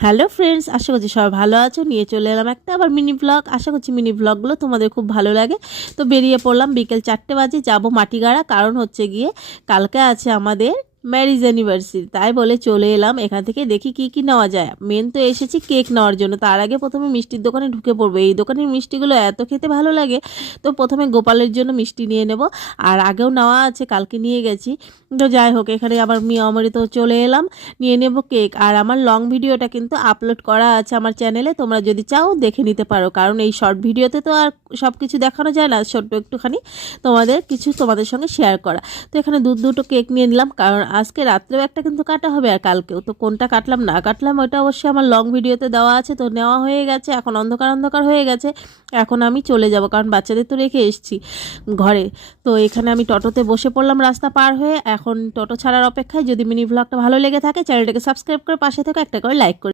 Hello friends, আশা করছি সবাই ভালো আছো। নিয়ে চলে এলাম একটা আবার মিনি ব্লগ। আশা করছি মিনি ব্লগগুলো তোমাদের খুব ভালো লাগে। তো বেরিয়ে পড়লাম, বিকেল 4টে বাজে, যাবো মাটিগাড়া। কারণ হচ্ছে গিয়ে কালকে আছে আমাদের ম্যারিজ অ্যানিভার্সারি, তাই বলে চলে এলাম। এখান থেকে দেখি কি কি নেওয়া যায়। মেন তো এসেছি কেক নেওয়ার জন্য, তার আগে প্রথমে মিষ্টির দোকানে ঢুকে পড়বো। এই দোকানের মিষ্টিগুলো এত খেতে ভালো লাগে। তো প্রথমে গোপালের জন্য মিষ্টি নিয়ে নেব, আর আগেও নেওয়া আছে, কালকে নিয়ে গেছি। তো যাই হোক, এখানে আবার মিয়ামরি তো চলে এলাম, নিয়ে নেব কেক। আর আমার লং ভিডিওটা কিন্তু আপলোড করা আছে আমার চ্যানেলে, তোমরা যদি চাও দেখে নিতে পারো। কারণ এই শর্ট ভিডিওতে তো আর সব কিছু দেখানো যায় না, ছোট্ট একটুখানি তোমাদের সঙ্গে শেয়ার করা। তো এখানে দুটো কেক নিয়ে নিলাম, কারণ আজকে রাত্রেও একটা কিন্তু কাটা হবে আর কালকেও। তো কোনটা কাটলাম না কাটলাম ওইটা অবশ্যই আমার লং ভিডিওতে দেওয়া আছে। তো নেওয়া হয়ে গেছে, এখন অন্ধকার অন্ধকার হয়ে গেছে। এখন আমি চলে যাব, কারণ বাচ্চাদের তো রেখে এসেছি ঘরে। তো এখানে আমি টোটোতে বসে পড়লাম রাস্তা পার হয়ে। এখন টোটো ছাড়ার অপেক্ষায়। যদি মিনি ব্লগটা ভালো লেগে থাকে চ্যানেলটাকে সাবস্ক্রাইব করে পাশে থেকে একটা করে লাইক করে